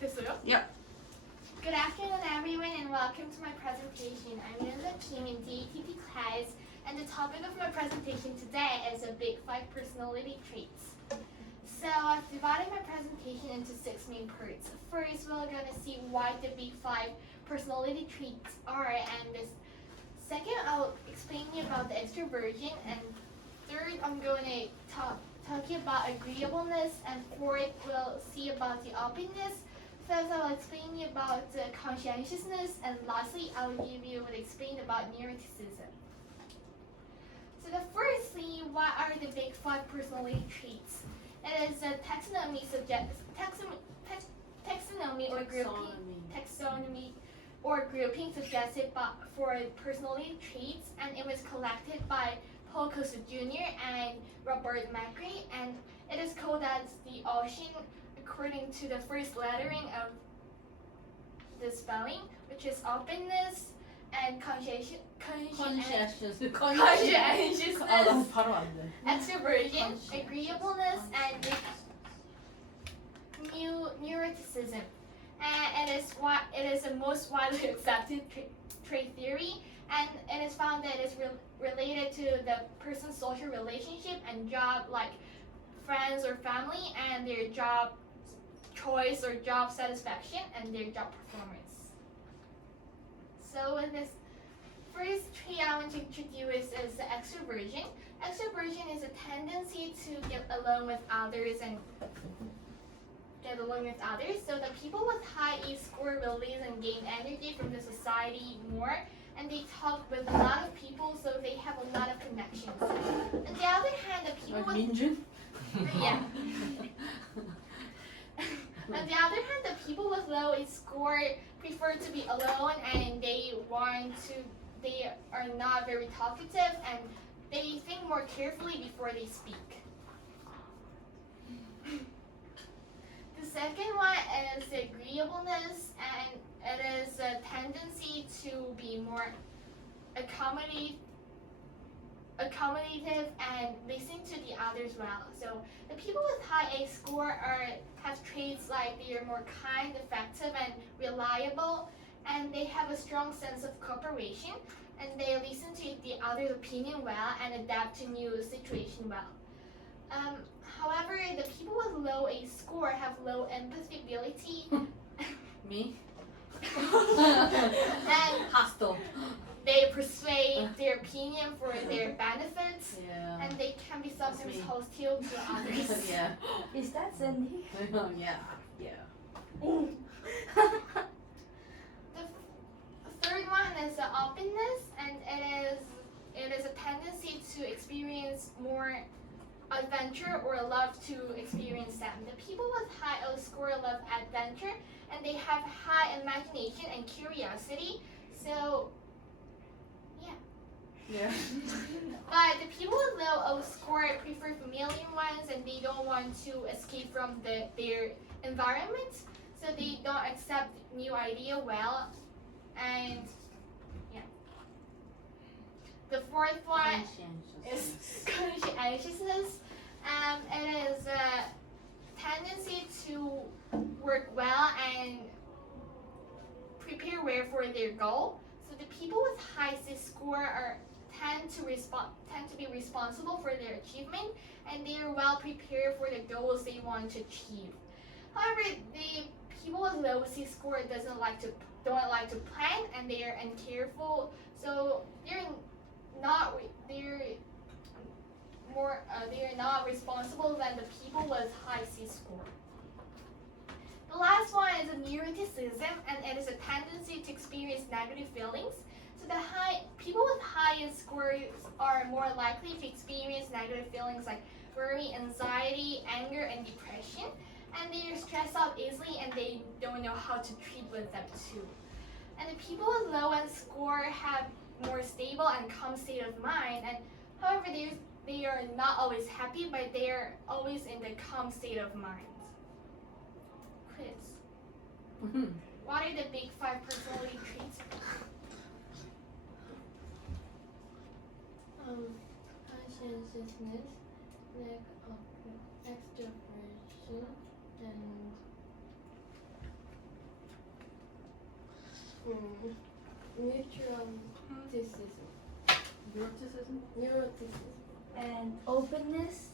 됐어요? Yep. Good afternoon, everyone, and welcome to my presentation. I'm in the team in DATT class, and the topic of my presentation today is the Big 5 personality traits. So I've divided my presentation into 6 main parts. First, we're going to see what the Big 5 personality traits are, and second, I'll explain you about the extroversion, and third, I'm going to talk about agreeableness, and fourth, we'll see about the openness. Fifth, I'll explain you about conscientiousness, and lastly, I'll give you an explain about neuroticism. So the firstly, what are the Big 5 personality traits? It is a taxonomy grouping suggested for personality traits, and it was collected by Paul Costa Jr. and Robert McRae, and it is called as the ocean according to the first lettering of the spelling, which is openness and conscientiousness, extroversion, agreeableness, and neuroticism. And it is the most widely accepted trait theory, and it is found that it's related to the person's social relationship and job, like friends or family, and their job choice or job satisfaction and their job performance. So in this first trait I want to introduce is the extroversion. Extroversion is a tendency to get along with others. So the people with high E score release and gain energy from the society more, and they talk with a lot of people, so they have a lot of connections. On the other hand, the people with yeah. On the other hand, the people with low E score prefer to be alone, and they are not very talkative, and they think more carefully before they speak. The second one is agreeableness, and it is a tendency to be more accommodative and listen to the others well. So the people with high A score have traits like they are more kind, effective, and reliable, and they have a strong sense of cooperation, and they listen to the other's opinion well and adapt to new situations well. However, the people with low A score have low empathy ability. Me? And Hostile. they persuade their opinion for their benefits, Yeah. and they can be sometimes hostile to others. Yeah. Is that Cindy? Oh, yeah. Yeah. The third one is the openness, and it is a tendency to experience more adventure or love to experience them. The people with high O score love adventure, and they have high imagination and curiosity. So, Yeah. but the people with low O score prefer familiar ones, and they don't want to escape from their environment, so they don't accept new idea well. And the fourth one is conscientiousness. It is a tendency to work well and prepare well for their goal. So the people with high C score tend to be responsible for their achievement, and they are well prepared for the goals they want to achieve. However, the people with low C score don't like to plan, and they are uncareful. So they are not responsible than the people with high C score. The last one is a neuroticism, and it is a tendency to experience negative feelings. So the people with high scores are more likely to experience negative feelings like worry, anxiety, anger, and depression. And they are stressed out easily, and they don't know how to treat with them too. And the people with low N score have more stable and calm state of mind. And however, they are not always happy, but they are always in the calm state of mind. Chris, what are the Big 5 personality traits? Conscientiousness, extroversion, and Neuroticism. And openness,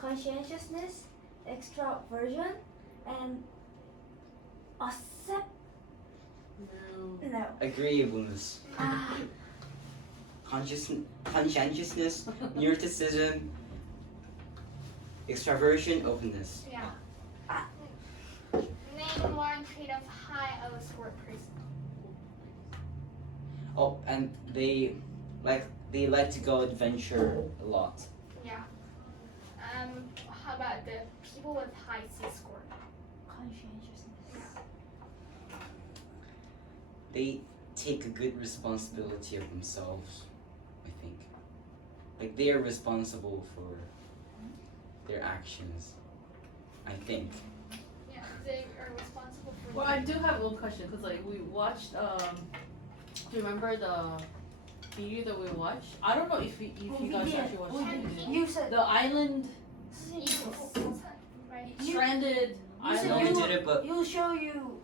conscientiousness, extraversion, and accept. No. Agreeableness, Ah, conscientiousness, neuroticism, extraversion, openness. Yeah. Name one trait of high O score person. Oh, and they like to go adventure a lot. Yeah. How about the people with high C score? conscientiousness. They take a good responsibility of themselves, I think. Like they are responsible for their actions, I think. Yeah, they are responsible for. Well, I do have one question because like we watched. Do you remember the video that we watched? I don't know if you we guys did. actually watched We the did. video. You said. The island Right. stranded You said No, we island. did it, but You'll show you.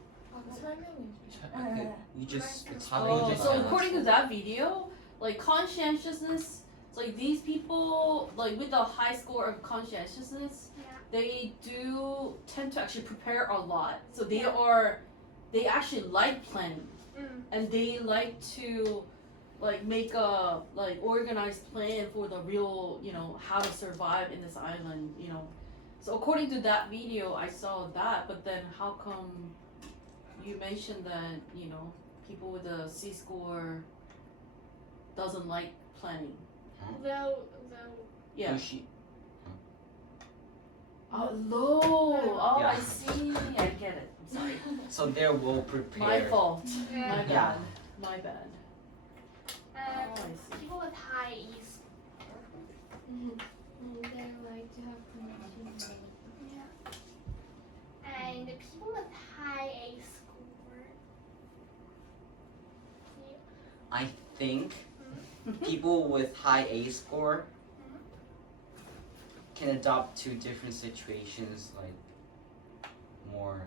you just it's Oh, just so according to that video, like conscientiousness, it's like these people like with a high score of conscientiousness, Yeah. they do tend to actually prepare a lot. So Yeah. they actually like planning. Mm. And they like to like make a like organized plan for the real, how to survive in this island, So according to that video I saw that, but then how come you mentioned that, people with a C score doesn't like planning? Though. Yeah. Sushi. Oh, low. Oh, Yeah. I see. I get it. I'm sorry. So they will prepare. My fault. Yeah. My Yeah. bad. My bad. Oh, I see. People with high E score. They like to have connection. Yeah. And the people with high A score. I think people with high A score can adapt to different situations like more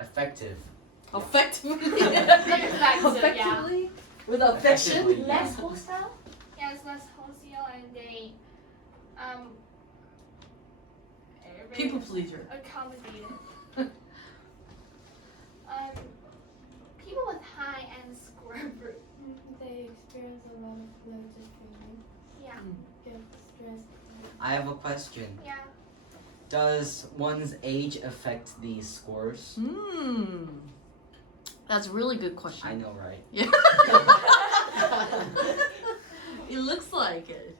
effective. Effectively. Effective, yeah. Effectively. With affection. Effectively. Less hostile. Yeah, it's less hostile and they very People pleaser. accommodated. People with high N score. They experience a lot of negative feelings. Yeah. Get stressed. I have a question. Yeah. Does one's age affect these scores? That's a really good question. I know, right? Yeah. It looks like it.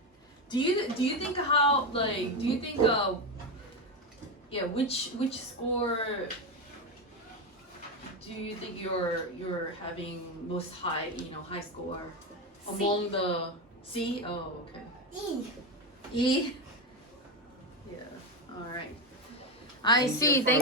Do you think which score do you think you're having most high high score among the C? Oh, okay. E. E. Yeah. All right. I Thank you see. for Thank